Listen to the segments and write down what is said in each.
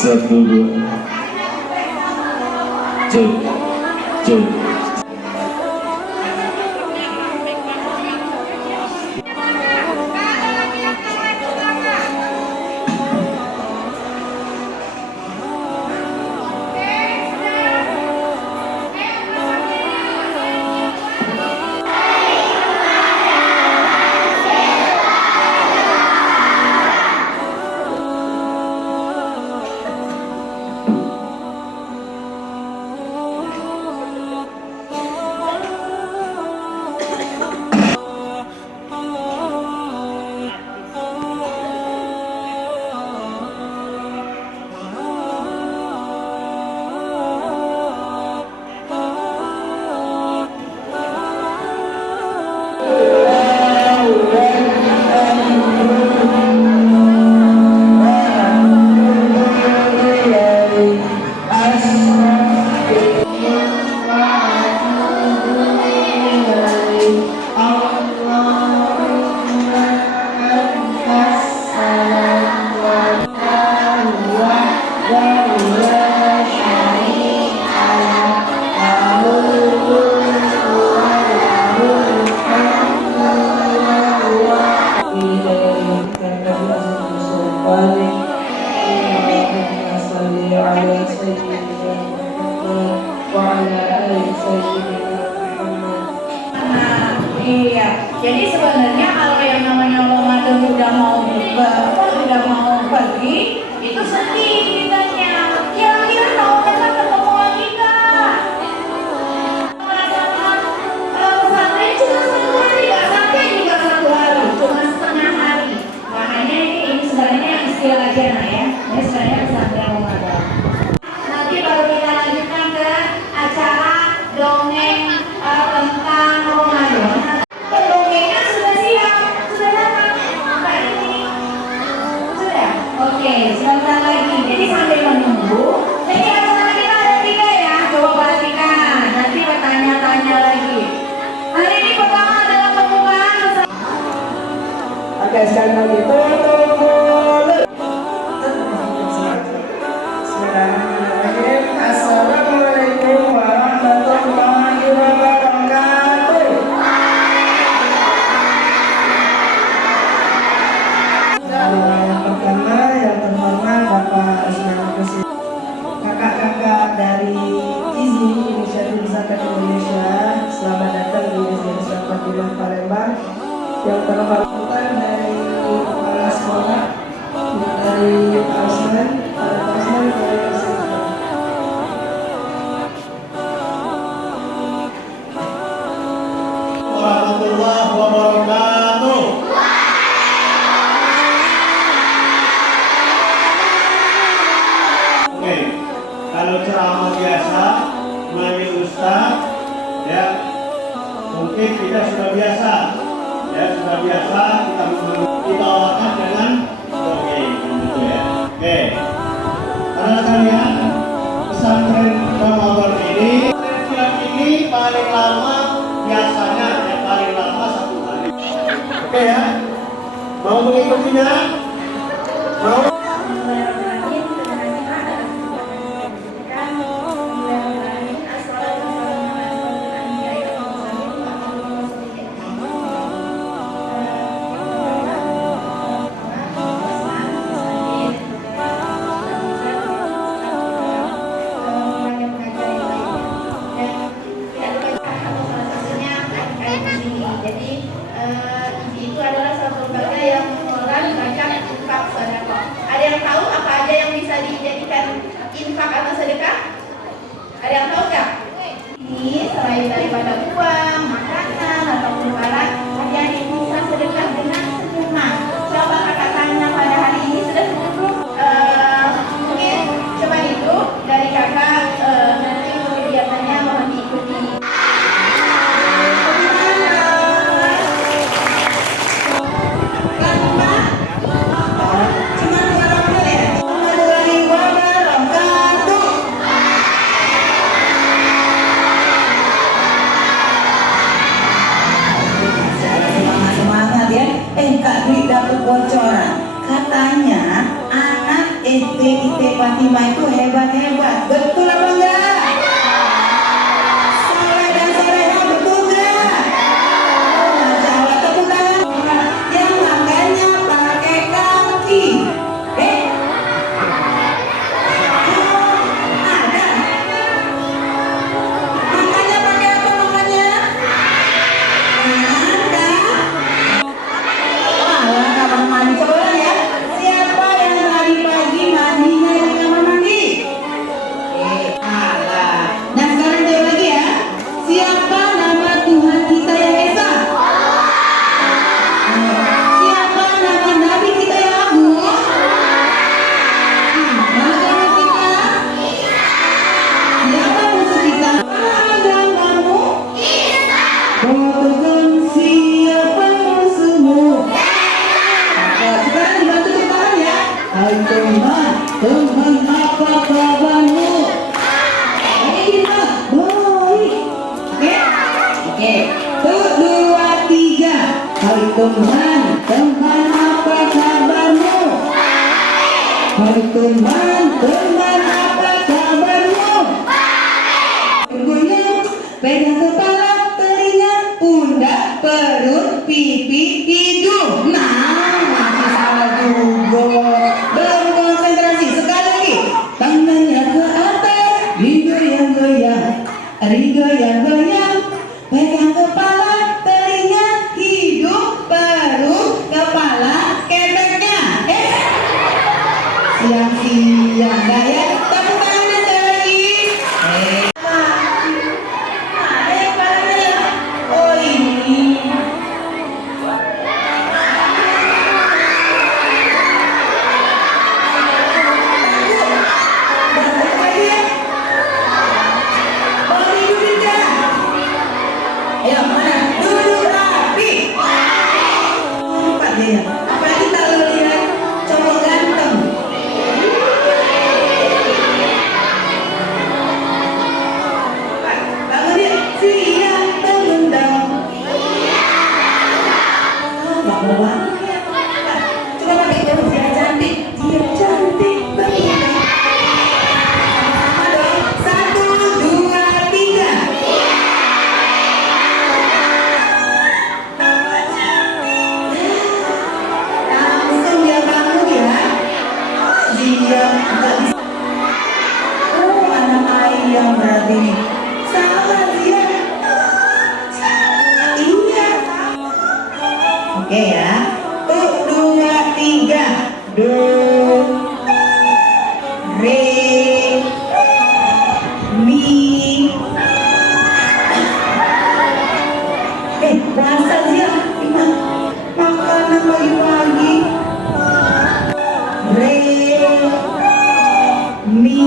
Satu dua. Cek, cek. Iya, jadi sebenarnya kalau yang namanya Ramadan udah mau pergi, itu sedih kitanya. Kira-kira Ramadan ketemu lagi nggak? Pesantren cuma 1 hari, nggak sampai juga 1 hari, cuma setengah hari. Makanya ini sebenarnya istilah aja nah ya. Ini sebenarnya pesantren Ramadan. Nanti baru kita lanjutkan ke acara dongeng tentang Ramadan. Pendongengnya sudah siap, sudah datang hari ini. Sudah? Oke, sebentar lagi. Jadi sambil menunggu, jadi acara kita ada 3 ya. Coba perhatikan, nanti bertanya-tanya lagi. Hari ini pertama adalah pembukaan bersama. Oke, sekali lagi tutup mulut. Bismillahirrahmanirrahim. Assalamualaikum warahmatullahi wabarakatuh. Yang pertama, yang terhormat Bapak Ismail Presiden, kakak-kakak dari IZI Inisiatif Zakat Indonesia, selamat datang di Desa Fatimah Palembang. Yang terhormat dari kepala sekolah, dari Pak Osman, dari warahmatullahi wabarakatuh. Oke, kalau ceramah biasa melalui ustaz, ya mungkin kita sudah biasa, kita awalkan dengan dongeng, gitu ya. Oke, karena kalian pesantren Ramadan ini paling lama biasanya paling lama 1 hari. Oke ya, mau mengikutinya? Mau? Itu adalah suatu lembaga yang mengelola zakat, infak, sedekah. Ada yang tahu apa aja yang bisa dijadikan infak atau sedekah? Ada yang tahu nggak? Ini selain daripada uang, makanan ataupun barang, ada yang bisa sedekah dengan senyuman. Coba kakak tanya pada hari ini sudah senyum belum? Mungkin coba itu dari kakak nanti kegiatannya mohon diikuti. kita Fatimah itu hebat-hebat. Betul apa enggak? Soleh dan solehah, betul enggak? Oh, Masya Allah, tepuk tangan. Yang makannya pakai kaki. Ada. Makannya pakai apa makannya? Alah, kamar mandi. Coba ya. Siapa yang tadi pagi mandinya di kamar mandi? Alah. Nah, sekarang jawab lagi ya. Siapa nama Tuhan kita yang esa? Siapa nama Nabi kita yang agung? Agama kita? Siapa musuh kita? Agamamu? Katakan siapa musuhmu? Sekarang dibantu tangan ya. Hai teman, teman apa kabarmu? Kita baik. Oke. Tuh, 2, 3. Hai teman, teman apa kabarmu? Hai teman, teman apa kabarmu? Goyang, pegang kepala, telinga, pundak, perut, pipi, hidung. Nah, masih salah juga. Belum konsentrasi. Sekali lagi. Tangannya ke atas, digoyang-goyang, digoyang-goyang. Pegang kepala, telinga, hidung, perut, kepala, keteknya. Siang-siang, enggak ya? Tepuk tangannya sekali lagi. Ada yang kepalanya? Oh, ini. Balik lagi ya. Mau duduk ya? Ayo, mana? Duduk rapi. Empat dia. Apalagi kalau lihat cowok ganteng. Bangun dia. Siang terundang. Bangga banget. Coba pakai jauh. Dia cantik. Dia cantik banget. Sama dong. 1, 2, 3. Langsung dia bangun ya. Dia nggak bisa. Oh, anak ayam berarti nih. Salah dia. Iya. Oke ya. Tuh, 2, 3. Do, re, mi. Puasa dia. Makanan pagi-pagi. Re, mi.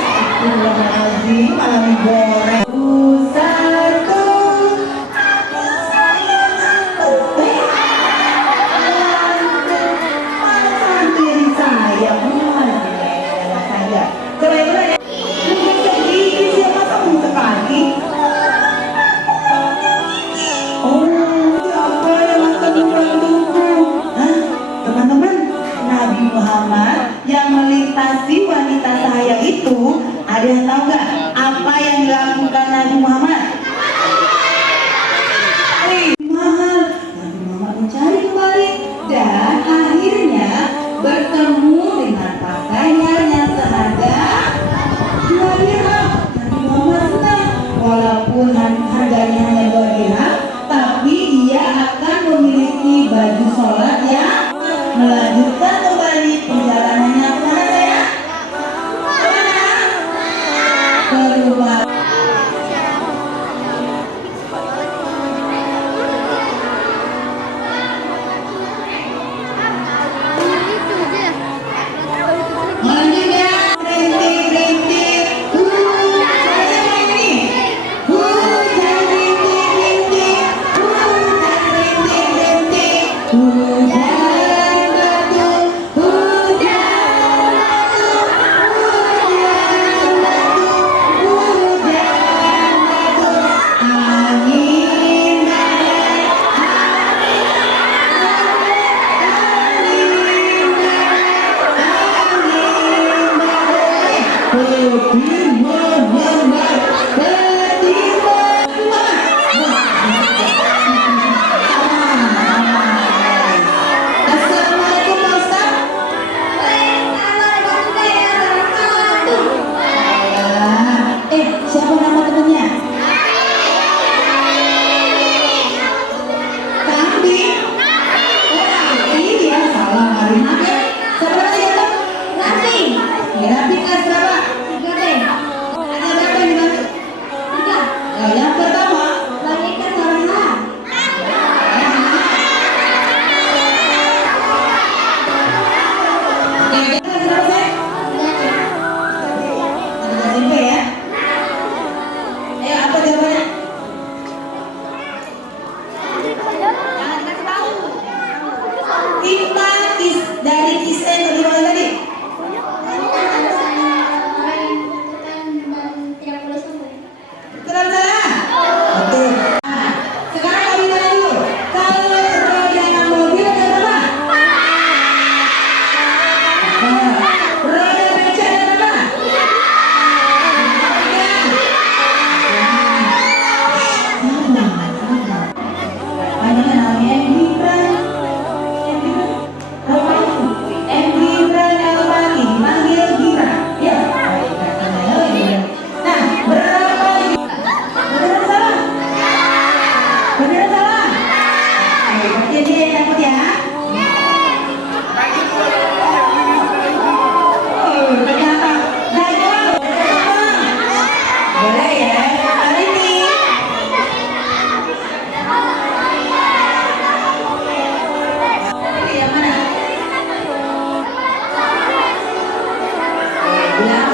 Astagfirullahaladzim, malah digoreng. Satu. Santuin saya, saja. Coba yang lain. Gigi siapa kamu sekali? Oh, siapa yang akan membantuku? Hah? Teman-teman, Nabi Muhammad yang melintasi wanita sahaya itu, ada yang tahu nggak apa yang dilakukan Nabi Muhammad? Mahal. Nabi Muhammad mencari kembali dan akhirnya bertemu dengan pakaian yang seharga 2 dirham. Nabi Muhammad senang walaupun harganya hanya 2 dirham, tapi dia akan memiliki baju sholat yang melanjutkan kembali perjalanannya kemana saya? Kemana? Ke rumah. Mana ya. Ayo apa jawabannya? Kita dari kisah yang tadi mana tadi? Betul salah? Betul. Nah, sekarang kami tanya dulu. Kalau roda mobil ada berapa? Roda beca ada berapa? Ada namanya Gibran. Gibran Elbani, manggil Gibran. Ya, baik katanya. Nah, berapa? Benar salah? Benar salah? Oke, berarti dia yang dapat ya. Oh, ternyata gagal. Boleh ya, kali ini. Oke, yang mana? Bilang.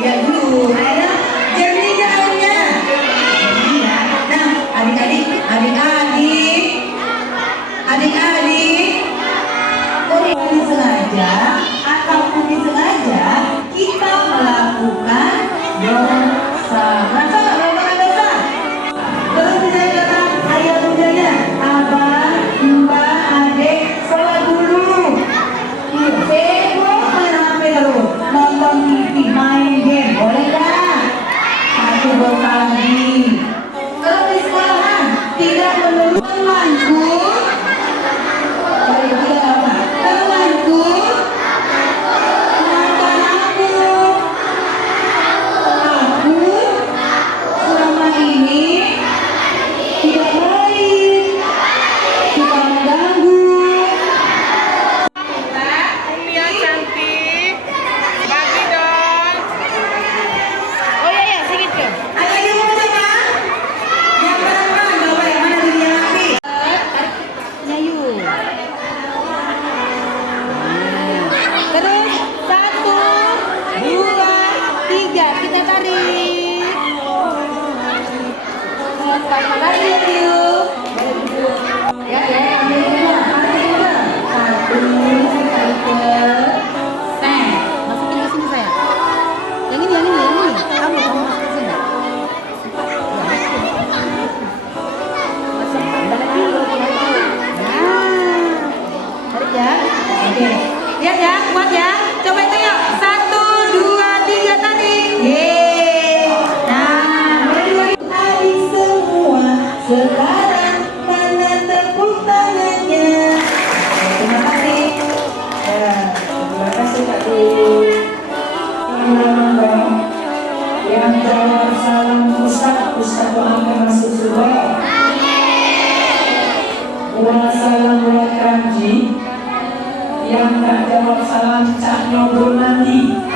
Lihat dulu, ada jernih daunnya. Iya. Nah, adik-adik, sengaja ataupun disengaja kita melakukan dosa. Masa nggak melakukan dosa? Terus misalnya kata ayah bundanya, abang, mbak, adik, sholat dulu. Sibuk main HP terus, nonton TV, main game, boleh nggak? Satu dosa lagi. Kalau di sekolahan tidak menurut temanku, temanku mengatakan aku selama ini tidak baik, suka mengganggu. Unia cantik, bagi dong. Oh iya ya, sedikit kan. Ada yang mau coba? Yang pertama, coba yang mana diri yang rapi? Nyayu. Terus 1, 2, 3 kita tarik. Tarik yuk. Ya, ambil dua, tarik dua. Satu, tarik ke. Nah, masukin ke sini saya. Yang ini. Kamu masuk ke sini. Masuk. Balik dulu. Nah, tarik ya. Oke. Lihat ya, kuat ya. Coba itu yuk. 1, 2, 3 tarik. Yeay. Nah, berdua adik semua. Sekarang mana tepuk tangannya? Terima kasih. Ya, terima kasih Kak Di. Yang jawab salam Ustaz doakan masuk surga. Salam buat Ramji. Yang tak jawab salam Cak Nyobrol Nandi.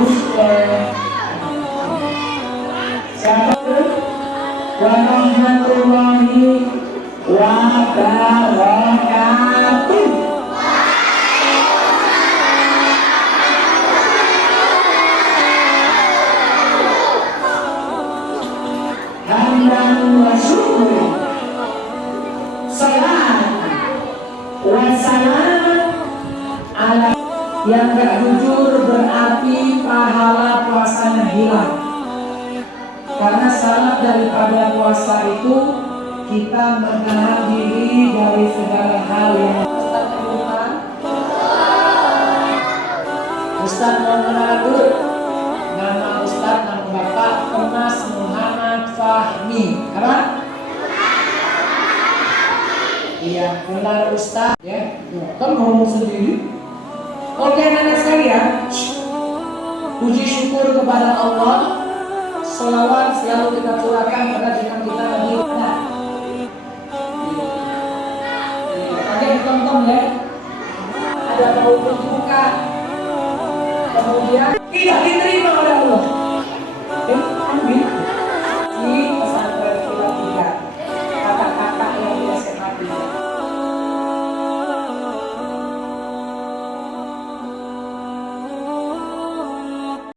Ustaz. Siapa tu? Warahmatullahi wabarakatuh. Hamdan wa syukur. Salam wassalam ala yang gak jujur berarti pahala puasanya hilang. Karena syarat daripada puasa itu kita menahan diri dari segala hal yang Ustaz mau kenalan dulu. Nama Ustaz, nama Bapak Mas Muhammad Fahmi. Apa? Iya, benar Ustaz. Ya, kan ngomong sendiri. Oke anak sekalian, puji syukur kepada Allah. Salawat selalu kita curahkan pada junjungan kita Nabi Muhammad. Ada ditonton ya. Ada bau berbuka. Kemudian tidak diterima oleh Allah.